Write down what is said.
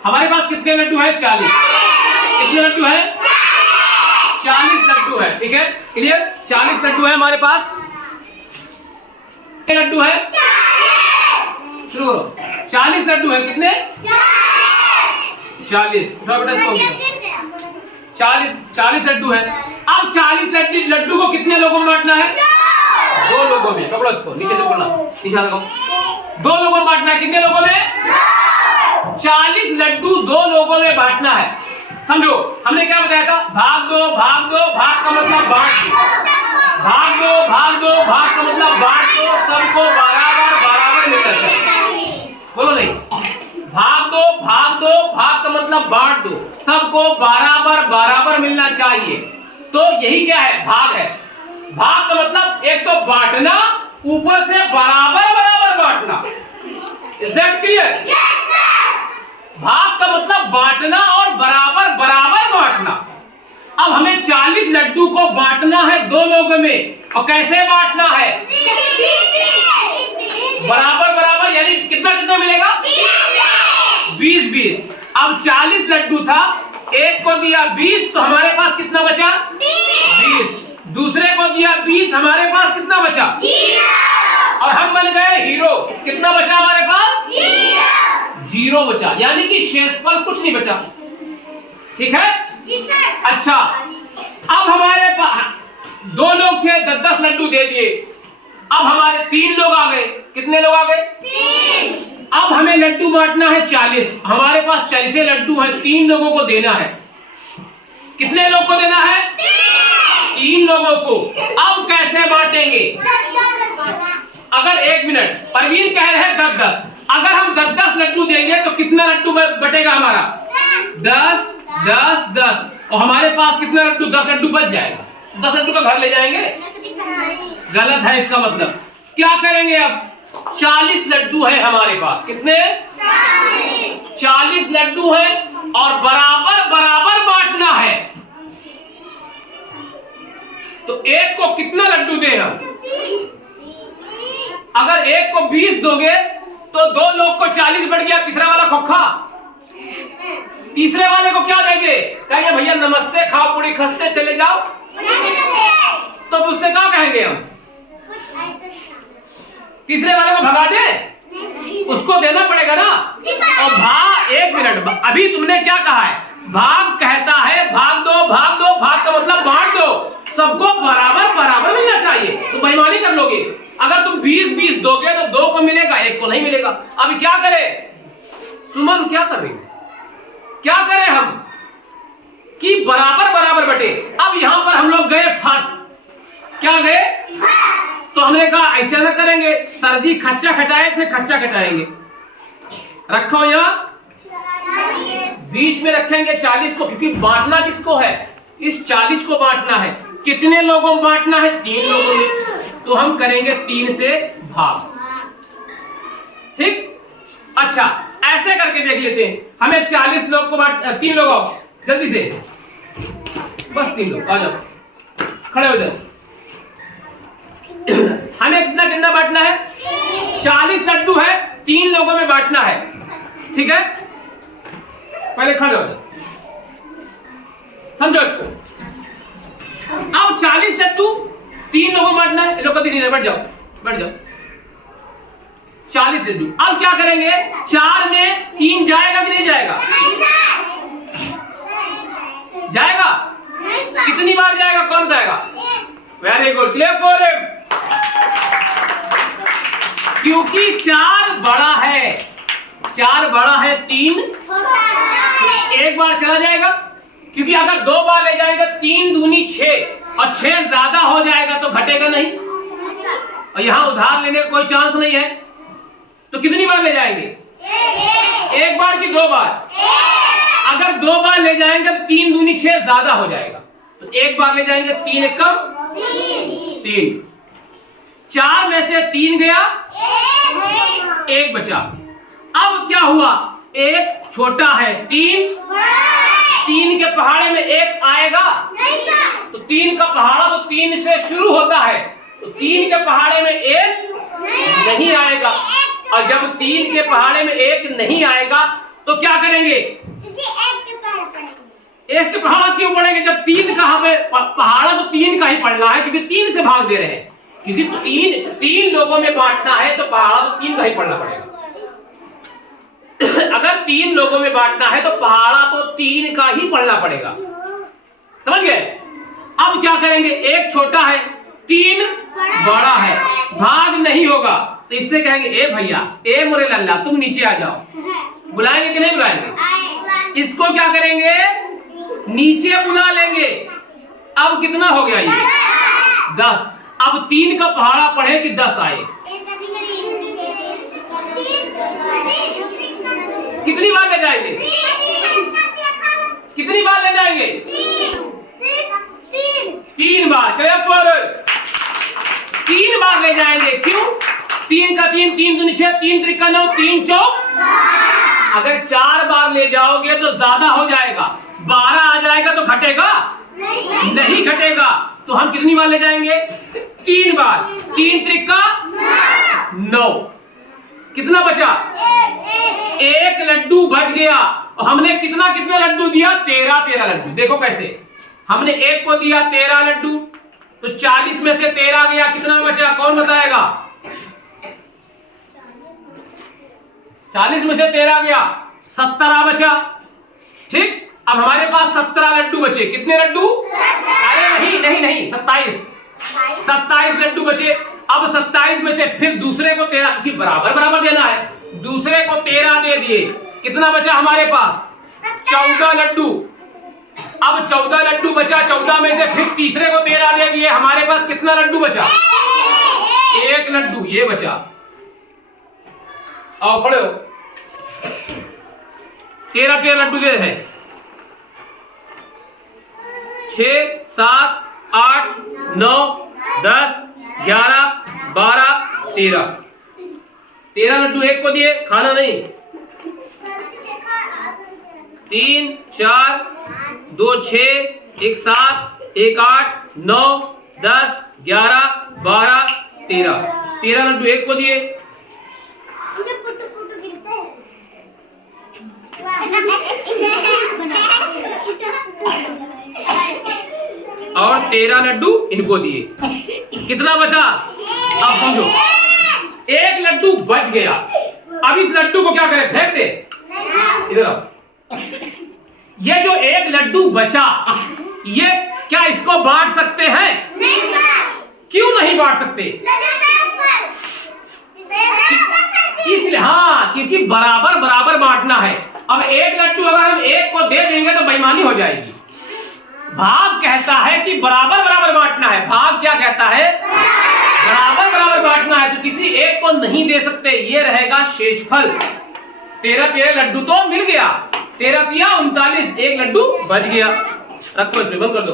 हमारे पास कितने लड्डू है? 40। कितने लड्डू है? 40 लड्डू है। ठीक है, क्लियर? 40 लड्डू है हमारे पास। कितने लड्डू है? शुरू करो। 40 लड्डू है। कितने? 40। उठाओ बेटा इसको। 40 लड्डू है। अब 40 लड्डू को कितने लोगों में बांटना है? 2 लोगों में। पकड़ो इसको, नीचे से पकड़ना, नीचे लगाओ। 2 लोगों में बांटना है। कितने लोगों में? 40 लड्डू 2 लोगों में बांटना है। समझो, हमने क्या बताया था? भाग दो, भाग दो, भाग का मतलब बांट दो। भाग दो, भाग दो, भाग का मतलब बांट दो। सबको बराबर बराबर मिलना चाहिए। बोलो नहीं, भाग दो, भाग दो, भाग का मतलब बांट दो। सबको बराबर बराबर मिलना चाहिए। तो यही क्या है? भाग है। भाग का मतलब एक तो बांटना, ऊपर से बराबर बराबर बांटना। Is that clear? भाग का मतलब बांटना और बराबर बराबर बांटना। अब हमें 40 लड्डू को बांटना है 2 लोगों में। और कैसे बांटना है? बराबर बराबर, यानी कितना कितना मिलेगा? 20-20। अब 40 लड्डू था, एक को दिया 20, तो हमारे पास कितना बचा? 20। दूसरे को दिया 20, हमारे पास कितना बचा? 0। और हम बन गए हीरो। कितना बचा हमारे पास? 0 बचा, यानी कि शेषफल कुछ नहीं बचा। ठीक है? अच्छा, अब हमारे पास 2 लोग थे, 10-10 लड्डू दे दिए। अब हमारे 3 लोग आ गए। कितने लोग आ गए? 3। अब हमें लड्डू बांटना है 40। हमारे पास 40 लड्डू है, 3 लोगों को देना है। कितने लोग को देना है? 3 लोगों को। अब कैसे बांटेंगे? अगर 1 मिनट, परवीन कह रहे हैं 10-10। अगर हम 10-10 लड्डू देंगे तो कितना लड्डू बटेगा हमारा? 10, 10, 10। और हमारे पास कितना लड्डू? 10 लड्डू बच जाएगा। 10 लड्डू का घर ले जाएंगे? गलत है। इसका मतलब क्या करेंगे? अब 40 लड्डू है हमारे पास। कितने? 40 लड्डू है और बराबर बराबर बांटना है। तो एक को कितना लड्डू दे हम? अगर एक को 20 दोगे तो 2 लोग को 40 बढ़ गया। तीसरा वाला खोखा, तीसरे वाले को क्या देंगे? कहेंगे भैया नमस्ते, खाओ पूरी खस्ते, चले जाओ। तो उससे क्या कहेंगे हम? तीसरे वाले को भगा दे? उसको देना पड़ेगा ना। और भाग, 1 मिनट, अभी तुमने क्या कहा है? भाग कहता है भाग दो, भाग दो। भाग का मतलब बांट दो, सबको बराबर बराबर मिलना चाहिए। तो बेईमानी कर लोगे। अगर तुम 20-20 दोगे तो 2 को मिलेगा, 1 को नहीं मिलेगा। अभी क्या करें? सुमन क्या कर रही है? क्या करें हम कि बराबर बराबर बटे? अब यहां पर हम लोग गए फंस। क्या गए? तो हमने कहा ऐसे ना करेंगे, सर जी खच्चा खचाए थे, खच्चा खचाएंगे। रखो यहां, बीच में रखेंगे 40 को, क्योंकि बांटना किसको है? इस 40 को बांटना है। कितने लोगों में बांटना है? 3 लोगों में। तो हम करेंगे 3 से भाग। ठीक? अच्छा, ऐसे करके देख लेते हैं। हमें 40 लोग को 3 लोग आओ जल्दी से, बस 3 लोग आ जाओ, खड़े हो जाओ। हमें कितना कितना बांटना है? 40 लड्डू है, 3 लोगों में बांटना है। ठीक है, पहले खड़े हो जाओ, समझो इसको। अब 40 लड्डू 3 लोगों में बांटना है। लोग कभी नहीं, बैठ जाओ, बैठ जाओ। 40 लड्डू। अब क्या करेंगे? 4 में 3 जाएगा कि नहीं जाएगा? जाएगा। कितनी बार जाएगा? कौन जाएगा? Very good, clap for him. क्योंकि 4 बड़ा है, 4 बड़ा है, 3 एक बार चला जाएगा। क्योंकि अगर 2 बार ले जाएगा, 3 दूनी 6 और 6 ज्यादा हो जाएगा तो घटेगा नहीं। और यहां उधार लेने का कोई चांस नहीं है। तो कितनी बार ले जाएंगे? 1 बार कि 2 बार? अगर 2 बार ले जाएंगे तो 3 दूनी 6 ज्यादा हो जाएगा। तो 1 बार ले जाएंगे, 3 एक कम 3। 4 में से 3 गया, 1 बचा। अब क्या हुआ? 1 छोटा है, 3 के पहाड़े में 1 आएगा तो 3 का पहाड़ा तो 3 से शुरू होता है। तो 3 के पहाड़े में 1 नहीं आएगा। और जब 3 के पहाड़े में 1 नहीं आएगा तो क्या करेंगे? एक के पहाड़ा क्यों पढ़ेंगे जब 3 का हमें पहाड़ा तो 3 का ही पढ़ना है, क्योंकि 3 से भाग दे रहे हैं, क्योंकि 3 लोगों में बांटना है तो पहाड़ा तो 3 का ही पढ़ना पड़ेगा। अगर 3 लोगों में बांटना है तो पहाड़ा तो 3 का ही पढ़ना पड़ेगा, समझ गए? अब क्या करेंगे? एक छोटा है, 3 बड़ा है, भाग नहीं होगा, तो इससे कहेंगे ए भैया, ए मोरे लल्ला, तुम नीचे आ जाओ। बुलाएंगे कि नहीं बुलाएंगे? इसको क्या करेंगे? नीचे बुला लेंगे। अब कितना हो गया ये? 10। अब 3 का पहाड़ा पढ़े कि 10 आए? कितनी बार ले जाएंगे? कितनी बार ले जाएंगे? 3 बार। Clear for? 3 बार ले जाएंगे। क्यों? 3 का 3, 3 दूनी 6, 3 त्रिका 9, 3 चौक। अगर 4 बार ले जाओगे तो ज्यादा हो जाएगा, 12 आ जाएगा तो घटेगा नहीं घटेगा। तो हम कितनी बार ले जाएंगे? 3 बार। 3 त्रिका 9। कितना बचा? 1 लड्डू बच गया। और हमने कितना लड्डू दिया? 13 लड्डू। देखो कैसे, हमने 1 को दिया 13 लड्डू, तो 40 में से 13 गया, कितना बचा? कौन बताएगा? 40 में से 13 गया, 17 बचा। ठीक, अब हमारे पास 17 लड्डू बचे। कितने लड्डू? अरे नहीं 27 लड्डू बचे। अब 27 में से फिर दूसरे को 13, क्योंकि बराबर देना है, दूसरे को 13 दे दिए। कितना बचा हमारे पास? 14 लड्डू। अब 14 लड्डू बचा, 14 में से फिर तीसरे को 13 दे दिए। हमारे पास कितना लड्डू बचा? 1 लड्डू ये बचा। आओ खड़े हो। 13 लड्डू दे हैं। 6, 7, 8, 9, 10, 11, 12, 13। 13 लड्डू 1 को दिए, खाना नहीं। 3, 4, 2, 6, 1, 7, 1, 8, 9, 10, 11, 12, 13। 13 लड्डू 1 को दिए। और 13 लड्डू इनको दिए। कितना बचा? अब समझो, 1 लड्डू बच गया। अब इस लड्डू को क्या करें? फेंक दे। इधर आओ। ये जो 1 लड्डू बचा, ये क्या इसको बांट सकते हैं? क्यों नहीं बांट सकते? इसलिए हाँ, क्योंकि बराबर बांटना है। अब 1 लड्डू अगर हम 1 को दे देंगे तो बेईमानी हो जाएगी। भाग कहता है कि बराबर बांटना है। भाग क्या कहता है? बराबर बांटना है। तो किसी एक को नहीं दे सकते, ये रहेगा शेषफल। 13 लड्डू तो मिल गया, 13 39, 1 लड्डू बच गया। रखो, इसमें बंद कर दो।